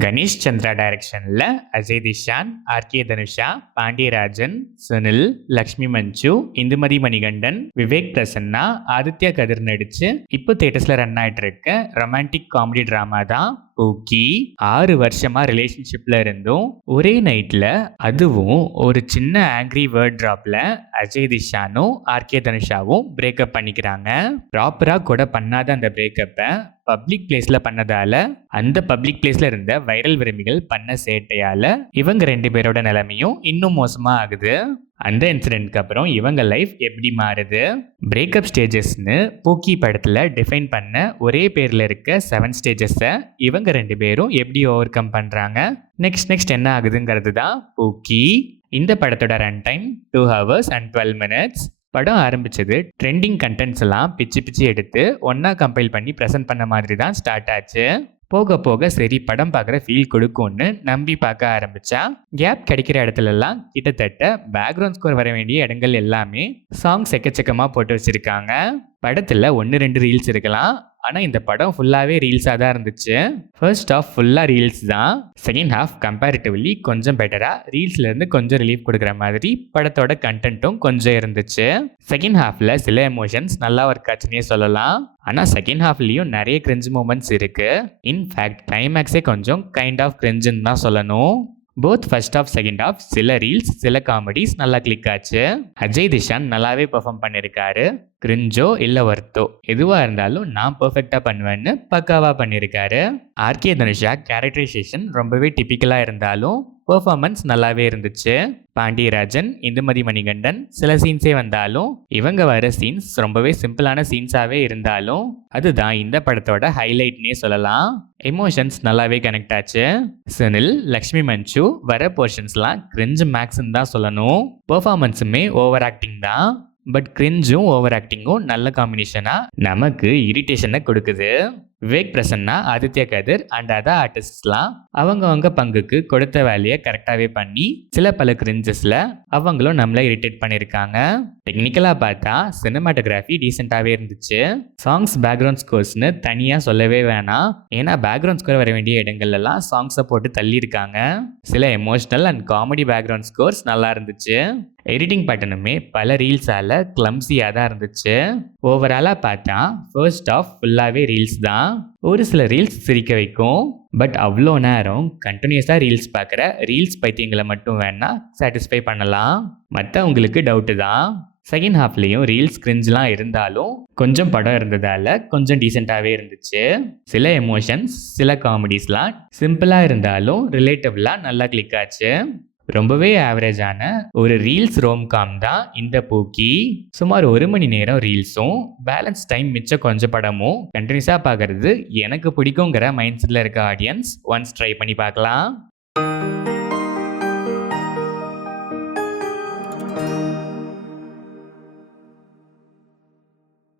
கணேஷ் சந்திரா டைரக்ஷன்ல அஜய் திஷான், ஆர்கே தனுஷா, பாண்டியராஜன், சுனில், லக்ஷ்மி மஞ்சு, இந்துமதி மணிகண்டன், விவேக் பிரசன்னா, ஆதித்யா கதிர் நடிச்சு இப்போ தியேட்டர்ஸ்ல ரன் ஆயிட்டு இருக்க ரொமான்டிக் காமெடி டிராமா தான் பூக்கி. 6 வருஷமா ரிலேஷன்ஷிப்ல இருந்தும் ஒரே நைட்ல, அதுவும் ஒரு சின்ன ஆங்கிரி வேர்ட் டிராப்ல அஜய் திஷானும் ஆர்கே தனுஷாவும் பிரேக்கப் பண்ணிக்கிறாங்க. ப்ராப்பரா கூட பண்ணாத அந்த பிரேக்கப்பை பப்ளிக் பிளேஸ்ல பண்ணதால, அந்த பப்ளிக் பிளேஸ்ல இருந்த வைரல் விரும்பிகள் பண்ண சேட்டையால இவங்க 2 பேரோட நிலைமையும் இன்னும் மோசமா ஆகுது. அந்த இன்சிடென்ட்க்கு அப்புறம் இவங்க லைஃப் எப்படி மாறுது? பிரேக்கப் ஸ்டேஜஸ்னு பூக்கி படத்துல டிஃபைன் பண்ண ஒரே பேர்ல இருக்க 7 ஸ்டேஜஸை இவங்க 2 பேரும் எப்படி ஓவர் கம் பண்றாங்க? நெக்ஸ்ட் என்ன ஆகுதுங்கிறது தான் பூக்கி. இந்த படத்தோட run time 2 hours and 12 minutes. படம் ஆரம்பிச்சது ட்ரெண்டிங் கண்டென்ட்ஸ் எல்லாம் பிச்சு எடுத்து ஒன்னா கம்பைல் பண்ணி ப்ரெசென்ட் பண்ண மாதிரி தான் ஸ்டார்ட் ஆச்சு. போக போக சரி படம் பார்க்குற ஃபீல் கொடுக்கும்னு நம்பி பார்க்க ஆரம்பிச்சா, கேப் கிடைக்கிற இடத்துலலாம் கிட்டத்தட்ட பேக்ரவுண்ட் ஸ்கோர் வர வேண்டிய இடங்கள் எல்லாமே சாங்ஸ் எக்கச்சக்கமாக போட்டு வச்சிருக்காங்க. படத்தில் 1-2 ரீல்ஸ் இருக்கலாம், ஆனால் இந்த படம் ஃபுல்லாகவே ரீல்ஸாக தான் இருந்துச்சு. ஃபர்ஸ்ட் ஹாஃப் ஃபுல்லாக ரீல்ஸ் தான். செகண்ட் ஹாஃப் கம்பேரிட்டிவ்லி கொஞ்சம் பெட்டராக ரீல்ஸ்லேருந்து கொஞ்சம் ரிலீஃப் கொடுக்குற மாதிரி படத்தோட கண்டென்ட்டும் கொஞ்சம் இருந்துச்சு. செகண்ட் ஹாஃபில் சில எமோஷன்ஸ் நல்லா ஒர்க் ஆச்சுன்னே சொல்லலாம். ஆனால் செகண்ட் ஹாஃப்லேயும் நிறைய கிரிஞ்ச் மூமெண்ட்ஸ் இருக்குது. இன்ஃபேக்ட் கிளைமேக்ஸே கொஞ்சம் கைண்ட் ஆஃப் கிரிஞ்சுன்னு தான் சொல்லணும். Both first half second half சில ரீல்ஸ் சில காமெடிஸ் நல்லா கிளிக் ஆச்சு. அஜய் திஷான் நல்லாவே பெர்ஃபார்ம் பண்ணியிருக்காரு. கிரிஞ்சோ இல்லை ஒர்த்தோ எதுவாக இருந்தாலும் நான் பர்ஃபெக்டாக பண்ணுவேன்னு பக்காவாக பண்ணியிருக்காரு. ஆர்கே தனுஷா கேரக்டரைசேஷன் ரொம்பவே டிப்பிக்கலாக இருந்தாலும் பெர்ஃபார்மன்ஸ் நல்லாவே இருந்துச்சு. பாண்டியராஜன், இந்துமதி மணிகண்டன் சில சீன்ஸே வந்தாலும் இவங்க வர சீன்ஸ் ரொம்பவே சிம்பிளான சீன்ஸாகவே இருந்தாலும் அதுதான் இந்த படத்தோட ஹைலைட்னே சொல்லலாம். எமோஷன்ஸ் நல்லாவே கனெக்ட் ஆச்சு. சுனில், லக்ஷ்மி மஞ்சு வர போர்ஷன்ஸ்லாம் கிரிஞ்ச் மேக்ஸ்ன்னு தான் சொல்லணும். பெர்ஃபார்மன்ஸுமே ஓவர் ஆக்டிங் தான். பட் கிரிஞ்சும் ஓவர் ஆக்டிங்கும் நல்ல காம்பினேஷனாக நமக்கு இரிட்டேஷனை கொடுக்குது. விவேக் பிரசன்னா, ஆதித்யா கதிர் அண்ட் அதர் ஆர்டிஸ்ட்லாம் அவங்கவங்க பங்குக்கு கொடுத்த வேலையை கரெக்டாகவே பண்ணி பல கிரிஞ்சஸில் அவங்களும் நம்மளை இரிட்டேட் பண்ணியிருக்காங்க. டெக்னிக்கலாக பார்த்தா சினிமாட்டோகிராஃபி டீசெண்டாகவே இருந்துச்சு. சாங்ஸ் பேக்ரவுண்ட் ஸ்கோர்ஸ்னு தனியாக சொல்லவே வேணாம். ஏன்னா பேக்ரவுண்ட் ஸ்கோர் வர வேண்டிய இடங்கள்லாம் சாங்ஸை போட்டு தள்ளியிருக்காங்க. சில emotional and comedy background scores நல்லா இருந்துச்சு. எடிட்டிங் பேட்டர்னுமே பல ரீல்ஸால் கிளம்ஸியாக தான் இருந்துச்சு. ஓவராலாக பார்த்தா ஃபர்ஸ்ட் ஆஃப் ஃபுல்லாகவே ரீல்ஸ் தான். ஒரு சில ரீல்ஸ் சிரிக்க வைக்கும். பட் அவ்வளோ நேரம் கண்டினியூஸாக ரீல்ஸ் பார்க்குற ரீல்ஸ் பைத்தியங்களை மட்டும் வேணால் சாட்டிஸ்ஃபை பண்ணலாம். மற்றவங்களுக்கு டவுட்டு தான். செகண்ட் ஹாஃப்லேயும் ரீல்ஸ் கிரிஞ்செலாம் இருந்தாலும் கொஞ்சம் படம் இருந்ததால் கொஞ்சம் டீசெண்டாகவே இருந்துச்சு. சில எமோஷன்ஸ் சில காமெடிஸ்லாம் சிம்பிளாக இருந்தாலும் ரிலேட்டிவ்லாக நல்லா கிளிக் ஆச்சு. ரொம்பவே ஆவரேஜான ஒரு ரீல்ஸ் ரோம்காம் தான் இந்த பூக்கி. சுமார் 1 மணி நேரம் ரீல்ஸும் பேலன்ஸ் டைம் மிச்சம் கொஞ்சம் படமும் கண்டினியூஸாக பார்க்கறது எனக்கு பிடிக்குங்கிற மைண்ட் செட்டில் இருக்க ஆடியன்ஸ் ஒன்ஸ் ட்ரை பண்ணி பார்க்கலாம்.